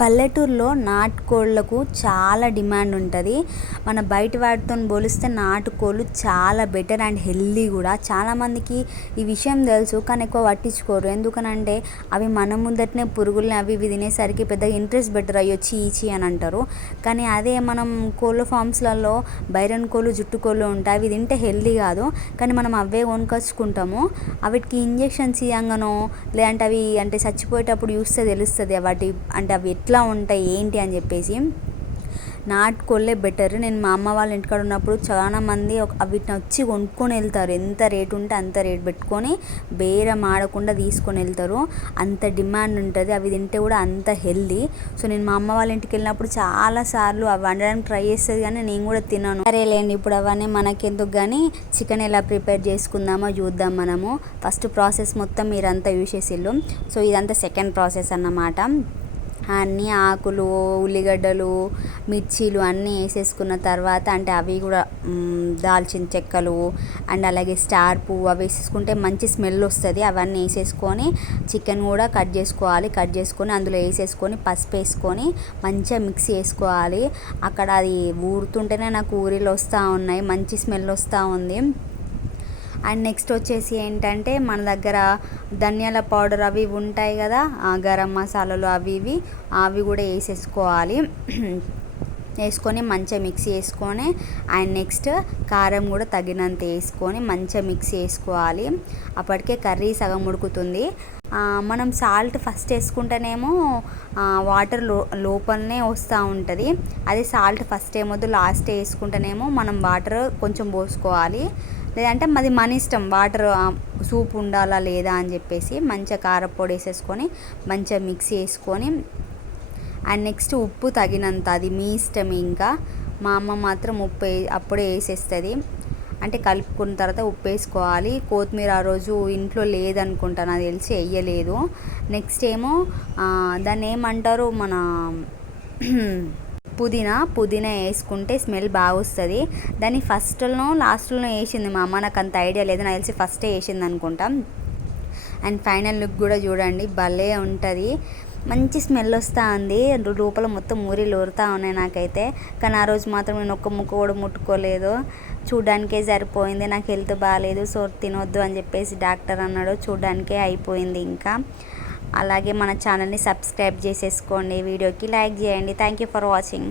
పల్లెటూరులో నాటుకోళ్లకు చాలా డిమాండ్ ఉంటుంది. మన బయట వాటితో పోలిస్తే నాటుకోళ్ళు చాలా బెటర్ అండ్ హెల్దీ కూడా. చాలామందికి ఈ విషయం తెలుసు కానీ ఎక్కువ పట్టించుకోరు. ఎందుకనంటే అవి మన ముందటనే పురుగుల్ని అవి ఇవి తినేసరికి పెద్దగా ఇంట్రెస్ట్ బెటర్ అయ్యో చీ అని అంటారు. కానీ అదే మనం కోళ్ళ ఫామ్స్లలో బైరన్ కోళ్ళు జుట్టు కోళ్ళు ఉంటాయి. అవి తింటే హెల్దీ కాదు కానీ మనం అవే కొనుకొచ్చుకుంటాము. వాటికి ఇంజెక్షన్స్ ఇవ్వంగానో లేదంటే అవి అంటే చచ్చిపోయేటప్పుడు చూస్తే తెలుస్తుంది వాటి అంటే అవి ఎట్లా ఉంటాయి ఏంటి అని చెప్పేసి. నాటుకోళ్ళే బెటర్. నేను మా అమ్మ వాళ్ళ ఇంటికాడ ఉన్నప్పుడు చాలామంది వీటిని వచ్చి కొనుక్కొని వెళ్తారు. ఎంత రేటు ఉంటే అంత రేటు పెట్టుకొని బేరం ఆడకుండా తీసుకొని వెళ్తారు. అంత డిమాండ్ ఉంటుంది. అవి తింటే కూడా అంత హెల్దీ. సో నేను మా అమ్మ వాళ్ళ ఇంటికి వెళ్ళినప్పుడు చాలాసార్లు అవి వండడానికి ట్రై చేస్తుంది కానీ నేను కూడా తిన్నాను. సరేలేండి, ఇప్పుడు అవన్నీ మనకెందుకు కానీ చికెన్ ఎలా ప్రిపేర్ చేసుకుందామో చూద్దాం మనము. ఫస్ట్ ప్రాసెస్ మొత్తం మీరంతా యూస్ చేసిళ్ళు. సో ఇదంతా సెకండ్ ప్రాసెస్ అన్నమాట. అన్నీ ఆకులు, ఉల్లిగడ్డలు, మిర్చీలు అన్నీ వేసేసుకున్న తర్వాత అంటే అవి కూడా దాల్చిన చెక్కలు అండ్ అలాగే స్టార్ పువ్వు అవి వేసేసుకుంటే మంచి స్మెల్ వస్తుంది. అవన్నీ వేసేసుకొని చికెన్ కూడా కట్ చేసుకోవాలి. కట్ చేసుకొని అందులో వేసేసుకొని పసుపు వేసుకొని మంచిగా మిక్స్ చేసుకోవాలి. అక్కడ అది ఊరుతుంటేనే నాకు ఊరిలో వస్తూ ఉన్నాయి, మంచి స్మెల్ వస్తూ ఉంది. అండ్ నెక్స్ట్ వచ్చేసి ఏంటంటే మన దగ్గర ధనియాల పౌడర్ అవి ఉంటాయి కదా, గరం మసాలాలు అవి కూడా వేసేసుకోవాలి. వేసుకొని మంచిగా మిక్స్ చేసుకొని అండ్ నెక్స్ట్ కారం కూడా తగినంత వేసుకొని మంచిగా మిక్స్ చేసుకోవాలి. అప్పటికే కర్రీ సగం ఉడుకుతుంది. మనం సాల్ట్ ఫస్ట్ వేసుకుంటేనేమో వాటర్ లోపలనే వస్తూ ఉంటుంది. అదే సాల్ట్ ఫస్ట్ ఏమొద్దు లాస్ట్ వేసుకుంటేనేమో మనం వాటర్ కొంచెం పోసుకోవాలి. లేదంటే అది మన ఇష్టం, వాటర్ సూప్ ఉండాలా లేదా అని చెప్పేసి. మంచిగా కారపొడి వేసేసుకొని మంచిగా మిక్స్ చేసుకొని అండ్ నెక్స్ట్ ఉప్పు తగినంత, అది మీ ఇష్టం. ఇంకా మా అమ్మ మాత్రం ఉప్పు అప్పుడే వేసేస్తుంది. అంటే కలుపుకున్న తర్వాత ఉప్పు వేసుకోవాలి. కొత్తిమీర ఆ రోజు ఇంట్లో లేదనుకుంటా, నాకు తెలిసి వేయలేదు. నెక్స్ట్ ఏమో దాన్ని ఏమంటారు మన పుదీనా వేసుకుంటే స్మెల్ బాగా వస్తుంది. దాన్ని ఫస్ట్లో లాస్ట్లో వేసింది మా అమ్మ, నాకు అంత ఐడియా లేదు, నాకు తెలిసి ఫస్టే వేసింది అనుకుంటా. అండ్ ఫైనల్ లుక్ కూడా చూడండి, భలే ఉంటుంది. మంచి స్మెల్ వస్తూ ఉంది. లోపల మొత్తం ఊరిలు ఊరుతూ ఉన్నాయి నాకైతే. కానీ ఆ రోజు మాత్రం నేను ఒక్క ముక్క కూడా ముట్టుకోలేదు. చూడ్డానికే సరిపోయింది. నాకు హెల్త్ బాగాలేదు సో తినొద్దు అని చెప్పేసి డాక్టర్ అన్నాడు. చూడ్డానికే అయిపోయింది. ఇంకా అలాగే మన ఛానల్ని సబ్స్క్రైబ్ చేసేసుకోండి, వీడియోకి లైక్ చేయండి. Thank you for watching.